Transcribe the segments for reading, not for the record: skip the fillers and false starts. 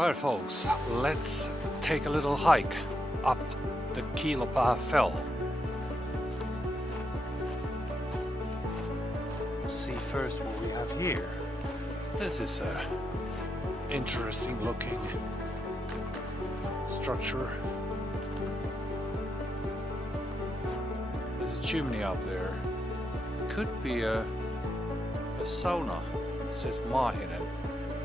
Alright folks, let's take a little hike up the Kiilopää fell. Let's see first what we have here. This is a interesting looking structure. There's a chimney up there. Could be a sauna. It says Mahinen.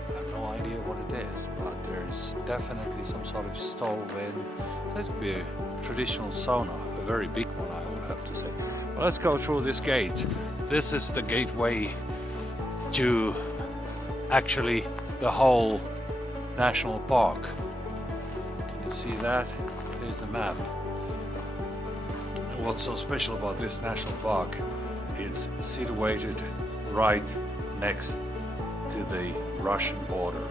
I have no idea what it is, but there's definitely some sort of stove in. That could be a traditional sauna, a very big one I would have to say. Well, let's go through this gate. This is the gateway to actually the whole national park. Can you see that? There's the map. And what's so special about this national park? It's situated right next to the Russian border.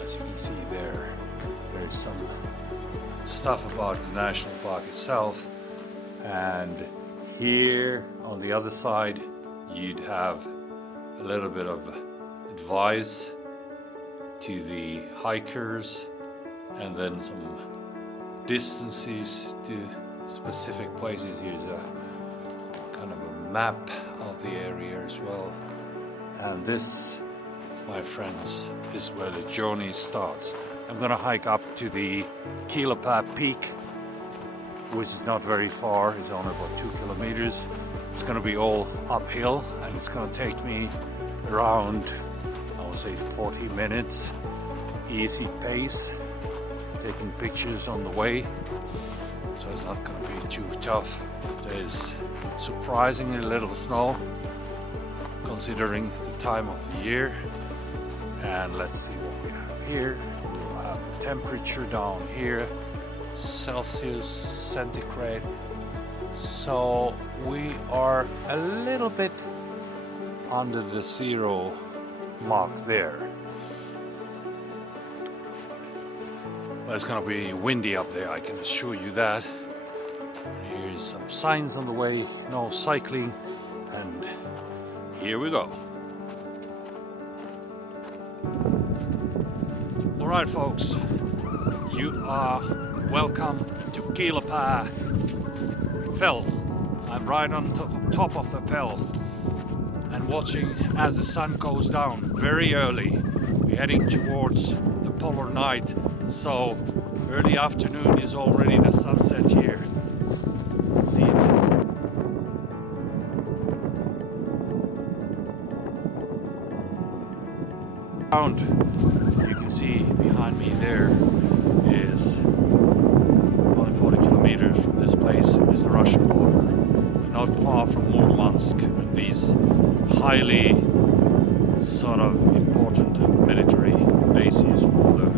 As you can see there's some stuff about the national park itself, and here on the other side you'd have a little bit of advice to the hikers, and then some distances to specific places. Here's a kind of a map of the area as well. And this, my friends, is where the journey starts. I'm gonna hike up to the Kiilopää peak, which is not very far. It's only about 2 kilometers. It's gonna be all uphill, and it's gonna take me around, I would say 40 minutes, easy pace, taking pictures on the way. So it's not gonna be too tough. There's surprisingly little snow, considering the time of the year. And let's see what we have here. We'll have the temperature down here, Celsius, centigrade. So we are a little bit under the 0 mark there. But it's gonna be windy up there, I can assure you that. Here's some signs on the way, no cycling, and here we go. Alright folks, you are welcome to Kiilopää fell. I'm right on top of the fell and watching as the sun goes down very early. We're heading towards the polar night, so early afternoon is already the sunset here. See it? You can see behind me there is only 40 kilometers from this place is the Russian border. Not far from Murmansk, and these highly sort of important military bases for the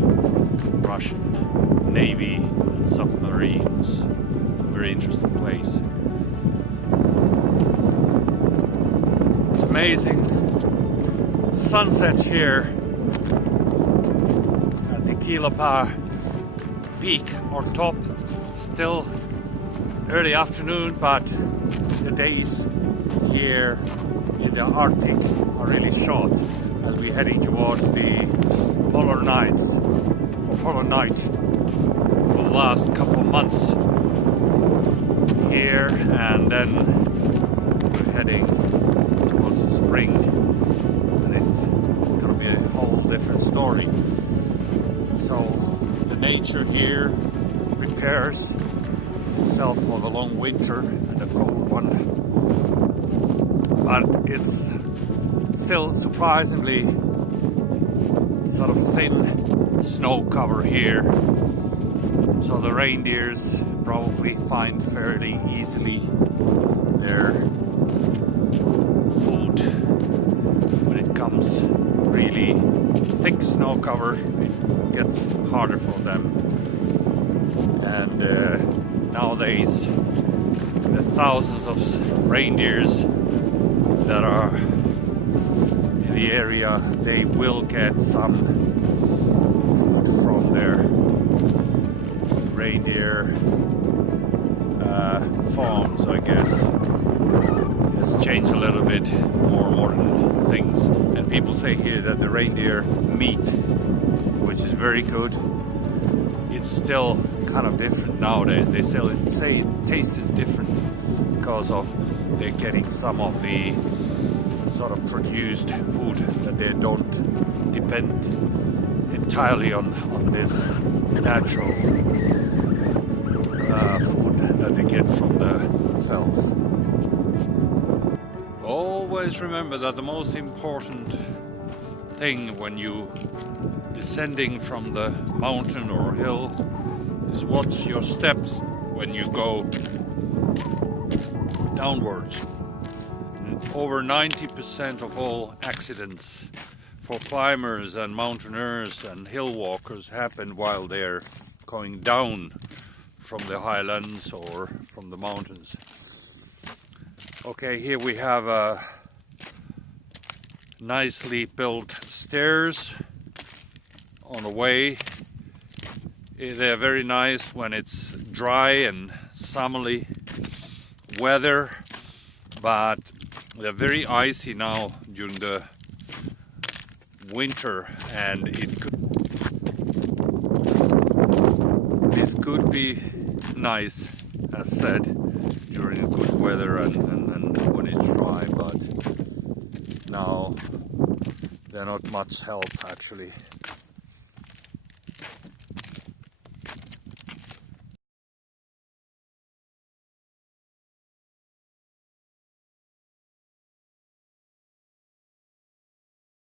Russian Navy and submarines. It's a very interesting place. It's amazing sunset here at the Kiilopää peak or top. Still early afternoon, but the days here in the Arctic are really short as we're heading towards the polar nights. Polar night will last a couple of months here, and then we're heading towards the spring, and it's gonna be a whole different story. So the nature here prepares itself for the long winter and the cold one, but it's still surprisingly sort of thin snow cover here, so the reindeers probably find fairly easily their food. When it comes really thick snow cover, it gets harder for them. And nowadays the thousands of reindeers that are in the area, they will get some food from their reindeer farms, I guess. It's changed a little bit, more modern things. And people say here that the reindeer meat which is very good. It's still kind of different now. They say taste is different because of they're getting some of the sort of produced food, that they don't depend entirely on this natural food that they get from the fells. Always remember that the most important thing when you descending from the mountain or hill is watch your steps when you go downwards. Over 90% of all accidents for climbers and mountaineers and hill walkers happen while they're going down from the highlands or from the mountains. Okay, here we have a nicely built stairs on the way. They're very nice when it's dry and summery weather, but they're very icy now during the winter, and this could be nice, as said, during good weather and when it's dry, but now they're not much help actually.